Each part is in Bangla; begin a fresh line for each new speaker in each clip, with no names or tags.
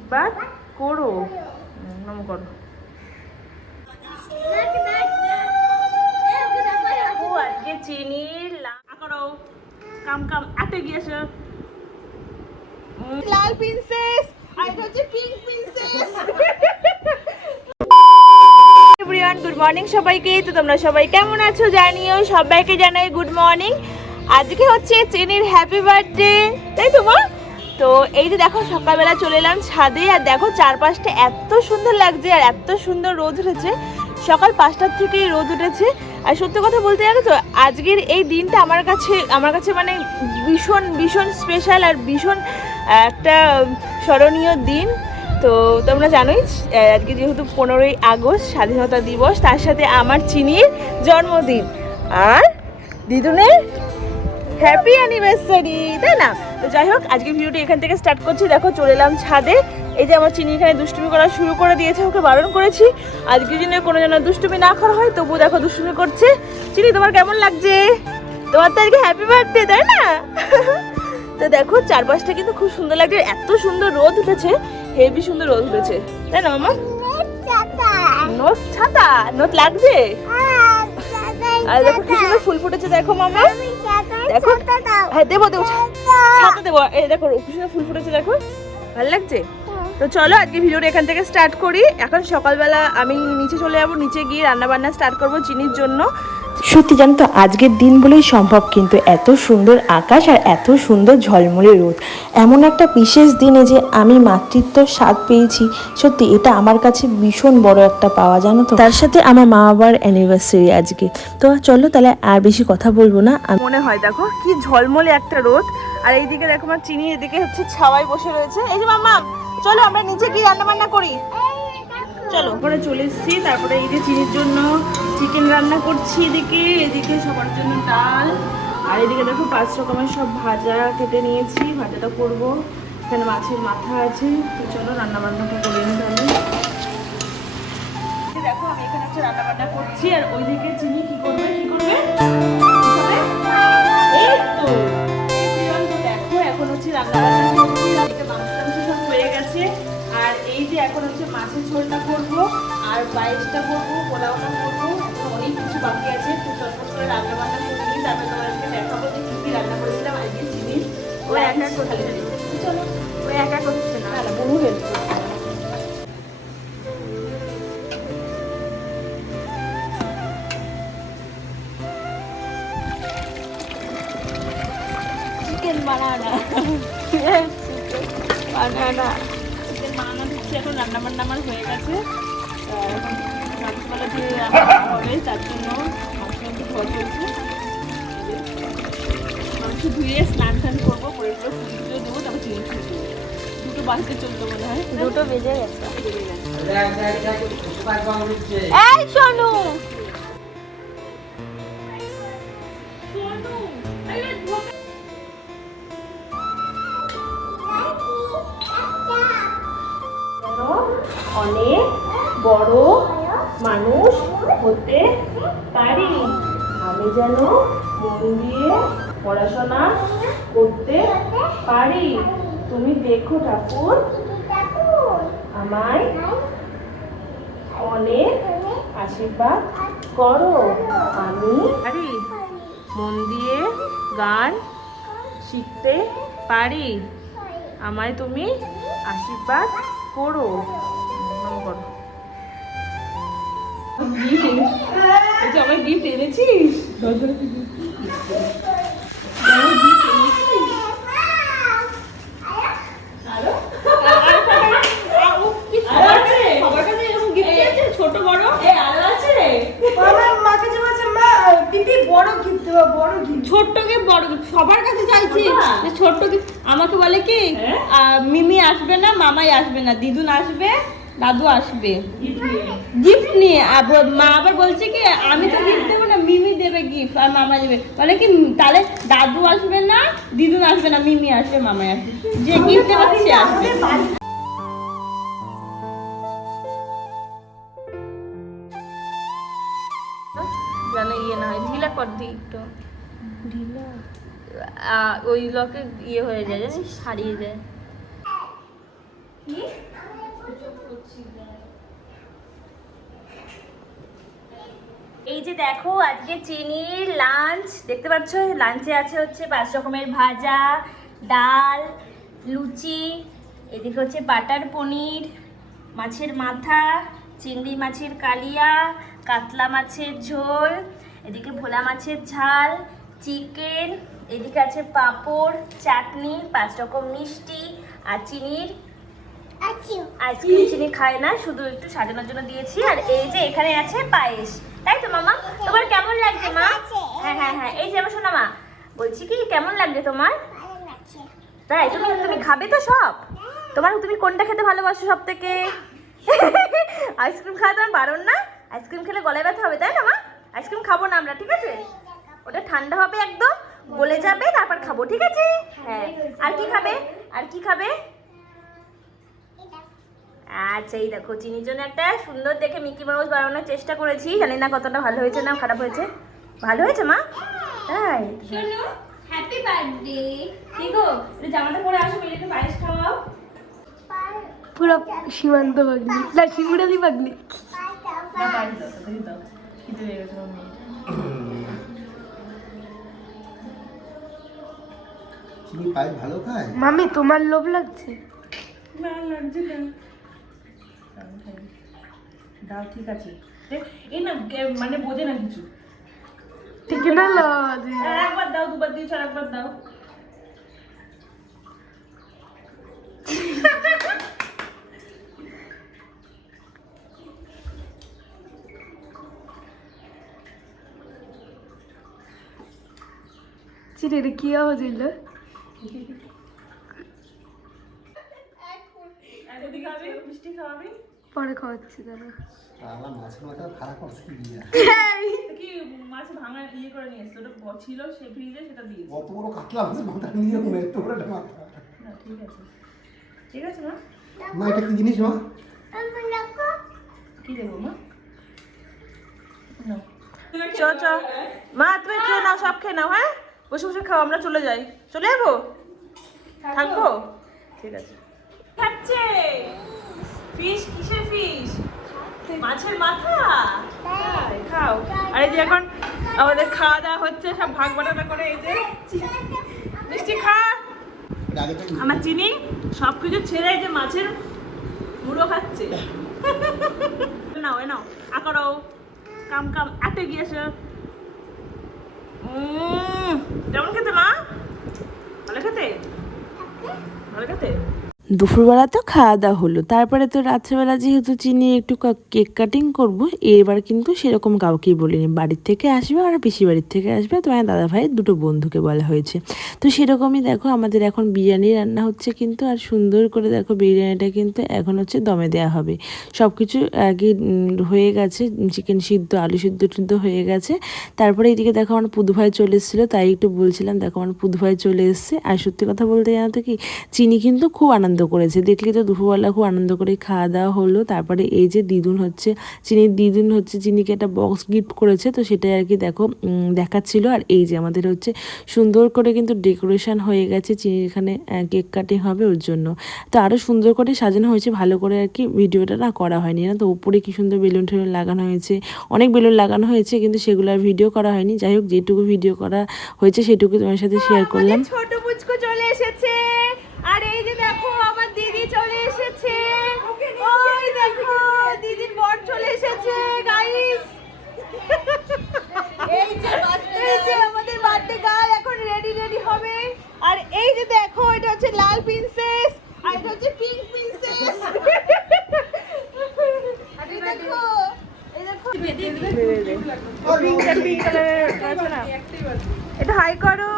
আশীর্বাদ করো। নম করো আজকে করো। কাম কাম আটে গিয়েছে। লাল প্রিন্সেস আর এটা হচ্ছে পিঙ্ক প্রিন্সেস। গুড মর্নিং সবাইকে। তো তোমরা সবাই কেমন আছো জানিও সবাইকে জানাই গুড মর্নিং আজকে হচ্ছে চেনির হ্যাপি বার্থডে তাই তো মা? তো এই যে দেখো, সকালবেলা চলে এলাম ছাদে, আর দেখো চারপাশটা এত সুন্দর লাগছে আর এত সুন্দর রোদ উঠেছে। সকাল পাঁচটার থেকেই রোদ উঠেছে। আর সত্যি কথা বলতে জানো তো, আজকের এই দিনটা আমার কাছে আমার কাছে মানে ভীষণ ভীষণ স্পেশাল আর ভীষণ একটা স্মরণীয় দিন। তো তোমরা জানোই আজকে যেহেতু পনেরোই আগস্ট, স্বাধীনতা দিবস, তার সাথে আমার চিনির জন্মদিন। আর দিদুনের হ্যাপি অ্যানিভার্সারি তাই না? তো যাই হোক আজকে ভিডিওটি এখান থেকে স্টার্ট করছি। দেখো চলে এলাম ছাদে। এই যে আমার চিনি এখানে দুষ্টুমি করা শুরু করে দিয়েছে ওকে বারণ করেছি। আজকে দিনে কোনো যেন দুষ্টুমি না করা হয় তবুও দেখো দুষ্টুমি করছে। চিনি তোমার কেমন লাগছে? তোমার তো আজকে হ্যাপি বার্থডে তাই না? তো দেখো চারপাশটা কিন্তু খুব সুন্দর লাগছে। এত সুন্দর রোদ উঠেছে হেভি সুন্দর রোদ উঠেছে। তাই না মামা? নোট ছাতা। নোট লাগছে আর দেখো কি সুন্দর ফুল ফুটেছে দেখো মামা। দেখো। হ্যাঁ দেবো দেবো। ছাতা দেবো। এই দেখো সুন্দর ফুল ফুটেছে দেখো। ভালো লাগছে? তো চলো আজকে ভিডিওটা এখান থেকে স্টার্ট করি। এখন সকালবেলা আমি নিচে চলে যাব। নিচে গিয়ে রান্না বান্না স্টার্ট করব চিনির জন্য।
সত্যি জানো তো, আজকের দিন বলেই সম্ভব কিন্তু এত সুন্দর আকাশ আর এত সুন্দর ঝলমলে রোদ। এমন একটা বিশেষ দিনে যে আমি মাতৃত্ব স্বাদ পেয়েছি, সত্যি এটা আমার কাছে ভীষণ বড় একটা পাওয়া, জানো তো। তার সাথে আমার মা বাবার অ্যানিভার্সারি আজকে। তো চলো তাহলে আর বেশি কথা বলব না
মনে হয় দেখো, কি ঝলমলে একটা রোদ। আর এইদিকে দেখো আমার চিনি, এদিকে হচ্ছে ছাওয়ায় বসে রয়েছে। এই যে মামা চলো আমরা নিচে কি রান্না বান্না করি। চলো। ওপরে চলে এসেছি, তারপরে এই যে চিনির জন্য চিকেন রান্না করছি এদিকে এদিকে সবার জন্য ডাল, আর এদিকে দেখো পাঁচ রকমের সব ভাজা কেটে নিয়েছি, ভাজাটা করব। এখানে মাছের মাথা আছে, তো চলো রান্না বান্নাটা করে তাহলে। এই দেখো, আমি এখানে হচ্ছে রান্না বান্না করছি, আর ওইদিকে চিনি কি করবে কি করবে? এই তো দেখো, এখন হচ্ছে রান্না এখন হচ্ছে মাছের ঝোলটা করব আর পায়েসটা করব পোলাওটা করব এখন অনেক কিছু বাকি আছে। তো চটপট করে রান্না বান্না করে নিই তারপরে তোমাদেরকে দেখাবো যে কি কি রান্না করেছিলাম আজকে চিনি। ও একা করছে চলো ও একা করছে না। না বহু হেল্প চিকেন বানানা বানানা এখন রান্না বান্না আমার হয়ে গেছে। এখন দিয়ে রান্না হবে তার জন্য মাংস একটু ধোয়া চলছে। মাংস ধুয়ে স্নান টান করব করে করে ফুল দেবো তারপর চিনি দেবো দুটো বাড়িতে চলতে মনে হয়। দুটো বেজে গেছে। এই সোনু অনেক বড় মানুষ হতে পারি। আমি যেন মন দিয়ে পড়াশোনা করতে পারি। তুমি দেখো ঠাকুর, আমায় অনেক আশীর্বাদ করো। আমি পারি। মন দিয়ে গান শিখতে পারি। আমায় তুমি আশীর্বাদ করো। এই যে আমার গিফট এনেছিস? ছোট বড়? আলো আছে
আমার মাকে যে বলছে মা পিপি বড় গিফট দেবো বড় গিফট
ছোট্ট gift, বড় সবার কাছে চাইছি
ছোটটা?
যে ছোট্ট। আমাকে বলে কি
হ্যাঁ?
মিমি আসবে না মামাই আসবে না দিদুন আসবে দাদু আসবে। গিফট নিয়ে। আর মা আবার বলছে কি আমি তো গিফট দেবো না মিমি দেবে গিফট আর মামা দেবে। বলে কি তাহলে দাদু আসবে না দিদুন আসবে না মিমি আসবে মামাই আসবে। যে গিফট দেবে সে আসবে।
ইয়ে না হয়। ঢিলা কর দি একটু। আহ, ওই লকে ইয়ে হয়ে যায় জানিস? হারিয়ে যায়। যে দেখো আজকে চিনির লাঞ্চ দেখতে পাচ্ছ? লাঞ্চে আছে হচ্ছে পাঁচ রকমের ভাজা ডাল লুচি এদিকে হচ্ছে বাটার পনির মাছের মাথা চিংড়ি মাছের কালিয়া কাতলা মাছের ঝোল এদিকে ভোলা মাছের ঝাল চিকেন এদিকে আছে পাঁপড় চাটনি পাঁচ রকম মিষ্টি আর চিনির আইসক্রিম চিনি খায় না শুধু একটু সাজানোর জন্য দিয়েছি। আর এই যে এখানে আছে পায়েস। তাই তো মামা? তোমার কেমন লাগছে মা? হ্যাঁ হ্যাঁ হ্যাঁ এই যে আমার শোনা মা বলছি কি কেমন লাগছে তোমার? তাই তুমি তুমি খাবে তো সব? তোমার তুমি কোনটা খেতে ভালোবাসো সব থেকে আইসক্রিম খাওয়া তোমার বারণ না? আইসক্রিম খেলে গলায় ব্যথা হবে তাই না মা? আইসক্রিম খাব না আমরা ঠিক আছে? ওটা ঠান্ডা হবে একদম গলে যাবে তারপর খাব ঠিক আছে? হ্যাঁ। আর কি খাবে? আর কি খাবে? আচ্ছা এই দেখো চিনির জন্য একটা সুন্দর দেখে মিকি মাউস বানানোর চেষ্টা করেছি। জানি না কতটা ভালো হয়েছে না খারাপ হয়েছে। ভালো হয়েছে মা? তাই?
শোনো হ্যাপি বার্থডে
কি জামাটা পরে আসো মেয়েকে পায়েস খাওয়াও।
পুরো সীমান্ত না শিমুরালি
ভালো খায়?
মামি তোমার লোভ লাগছে?
না লাগছে কেন দাও ঠিক আছে। এই না মানে বোঝে না কিছু।
ঠিক না লজ
একবার দাও দুবার দিয়েছ আর একবার দাও।
কি আওয়াজ হইল
আর যদি খাবি মিষ্টি খাওয়াবি
পরে খাওয়াচ্ছি দাদা
আমার মাছের মাথা খারাপ করছে কি দিয়ে
মাছ ভাঙা ইয়ে করে নিয়ে এসছে? ওটা ব- ছিল সে ফ্রিজে সেটা দিয়েছে।
অত বড় কাতলা মাছের মাথা নিয়ে এত বড় একটা মাথা।
ঠিক আছে। ঠিক আছে মা?
মা এটা কি জিনিস মা?
কি দেবো মা? চ চ। মা তুমি খেয়ে নাও সব খেয়ে নাও হ্যাঁ? বসে বসে খাও আমরা চলে যাই। চলে যাব? থাকব ঠিক আছে। খাচ্ছে ফিশ কিসের ফিশ মাছের মাথা? তাই, খাও আর এই যে এখন আমাদের খাওয়া দাওয়া হচ্ছে সব ভাগ বাটাটা করে এই যে মিষ্টি খা। আমার চিনি সব কিছু ছেড়ে যে মাছের মুড়ো খাচ্ছে। নাও এ নাও আকড়ো কাম কাম আটে গিয়েছে কেমন খেতে মা? ভালো খেতে? ভালো খেতে?
দুপুরবেলা তো খাওয়া দাওয়া হলো। তারপরে তো রাত্রেবেলা যেহেতু চিনি একটু কেক কাটিং করব, এবার কিন্তু সেরকম কাউকেই বলিনি। বাড়ির থেকে আসবে আর পিসি বাড়ির থেকে আসবে তোমার দাদা ভাইয়ের দুটো বন্ধুকে বলা হয়েছে। তো সেরকমই দেখো আমাদের এখন বিরিয়ানি রান্না হচ্ছে কিন্তু, আর সুন্দর করে দেখো বিরিয়ানিটা কিন্তু এখন হচ্ছে দমে দেওয়া হবে। সব কিছু আগে হয়ে গেছে, চিকেন সিদ্ধ, আলু সিদ্ধ টিদ্ধ হয়ে গেছে। তারপরে এইদিকে দেখো আমার পুদু ভাই চলে এসেছিল, তাই একটু বলছিলাম, দেখো আমার পুদু ভাই চলে এসছে। আর সত্যি কথা বলতে জানো তো কি, চিনি কিন্তু খুব আনন্দ করেছে। দেখলি তো দুপুরবেলা খুব আনন্দ করে খাওয়া দাওয়া হলো। তারপরে এই যে দিদুন হচ্ছে চিনির দিদুন হচ্ছে চিনিকে একটা বক্স গিফট করেছে। তো সেটাই আর কি দেখো দেখাচ্ছিল। আর এই যে আমাদের হচ্ছে সুন্দর করে কিন্তু ডেকোরেশন হয়ে গেছে চিনির এখানে কেক কাটিং হবে ওর জন্য। তো আরও সুন্দর করে সাজানো হয়েছে, ভালো করে আর কি ভিডিওটা না করা হয়নি না তো। উপরে কি সুন্দর বেলুন টেলুন লাগানো হয়েছে, অনেক বেলুন লাগানো হয়েছে কিন্তু সেগুলো আর ভিডিও করা হয়নি। যাই হোক, যেটুকু ভিডিও করা হয়েছে সেটুকু তোমার সাথে শেয়ার করলাম।
ছোট পুচকু চলে এসেছে। আর এই যে দেখো আমার দিদি চলে এসেছে ওই দেখো দিদির বর চলে এসেছে গাইস এই যে এই যে আমাদের বার্থডে গার্ল এখন রেডি রেডি হবে। আর এই যে দেখো এটা হচ্ছে লাল প্রিন্সেস আর এটা হচ্ছে পিঙ্ক প্রিন্সেস দেখো এই দেখো। পিঙ্ক পিঙ্ক কালারের আছে না? এটা হাই করো।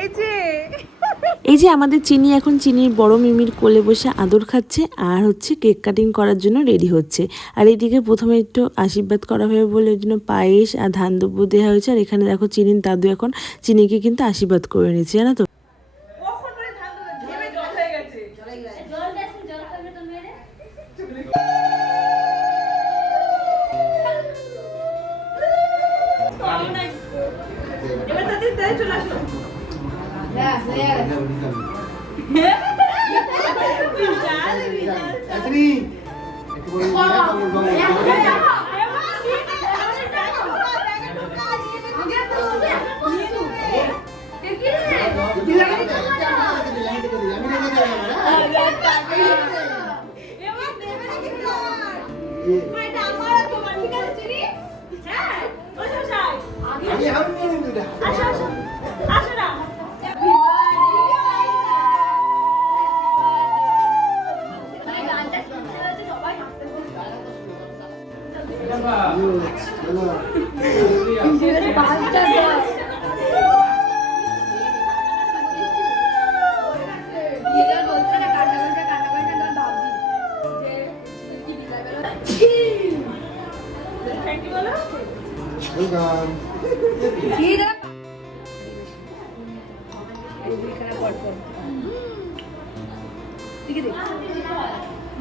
এই যে।
এই যে আমাদের চিনি এখন চিনির বড় মিমির কোলে বসে আদর খাচ্ছে আর হচ্ছে কেক কাটিং করার জন্য রেডি হচ্ছে। আর এইদিকে প্রথমে একটু আশীর্বাদ করা হবে বলে ওই জন্য পায়েস আর ধান দুব্য দেওয়া হয়েছে। আর এখানে দেখো চিনির দাদু এখন চিনিকে কিন্তু আশীর্বাদ করে নিচ্ছে জানো তো?
কখন করে
চাচরি একটু বলে দিই,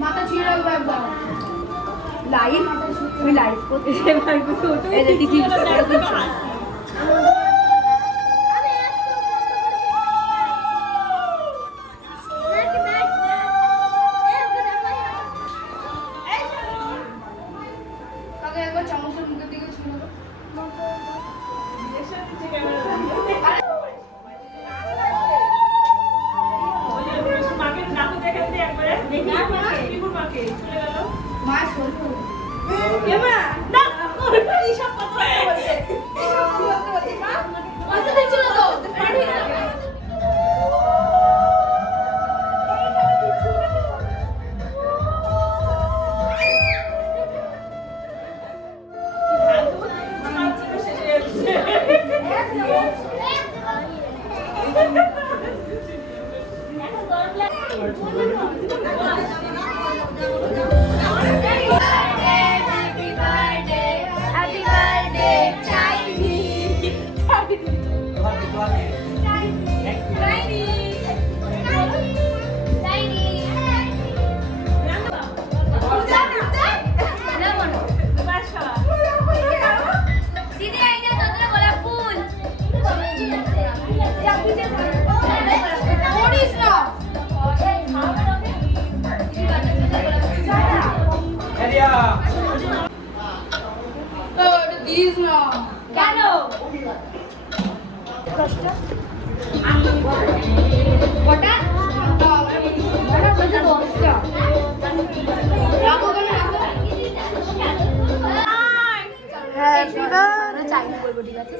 মাথা ছিঁড়ে রাখব একদম লাইভ আমি লাইভ করতে এই চাইনি বলব ঠিক আছে?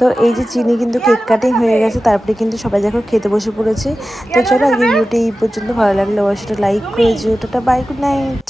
তো এই যে চিনি কিন্তু কেক কাটিং হয়ে গেছে, তারপরে কিন্তু সবাই দেখো খেতে বসে পড়েছে। তো চলো আজকে ভিডিওটি এই পর্যন্ত, ভালো লাগলে অবশ্যই লাইক করে দিও। Tata bye good night